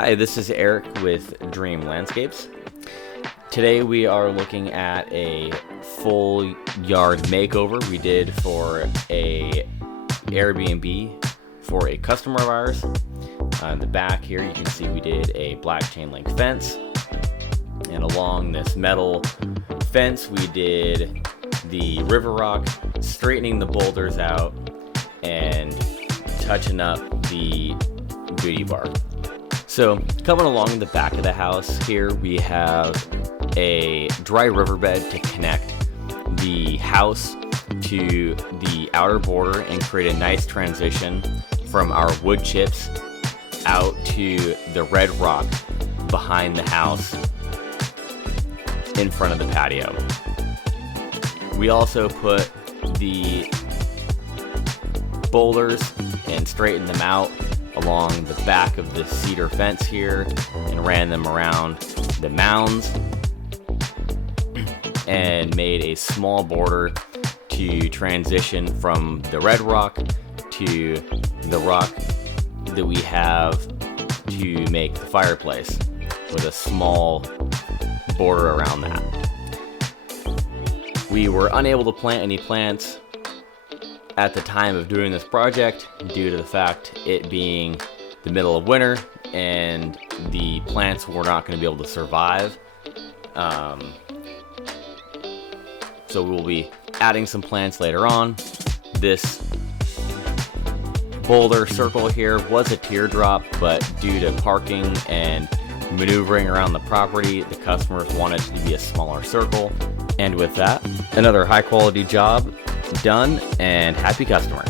Hi, this is Eric with Dream Landscapes. Today we are looking at a full yard makeover we did for a Airbnb for a customer of ours. On the back here you can see we did a black chain link fence, and along this metal fence we did the river rock, straightening the boulders out and touching up the beauty bar. So coming along the back of the house here, we have a dry riverbed to connect the house to the outer border and create a nice transition from our wood chips out to the red rock behind the house in front of the patio. We also put the boulders and straightened them out along the back of the cedar fence here and ran them around the mounds and made a small border to transition from the red rock to the rock that we have to make the fireplace, with a small border around that. We were unable to plant any plants at the time of doing this project due to the fact it being the middle of winter and the plants were not going to be able to survive. So we'll be adding some plants later on. This boulder circle here was a teardrop, but due to parking and maneuvering around the property, the customers wanted it to be a smaller circle. And with that, another high quality job done, and happy customer.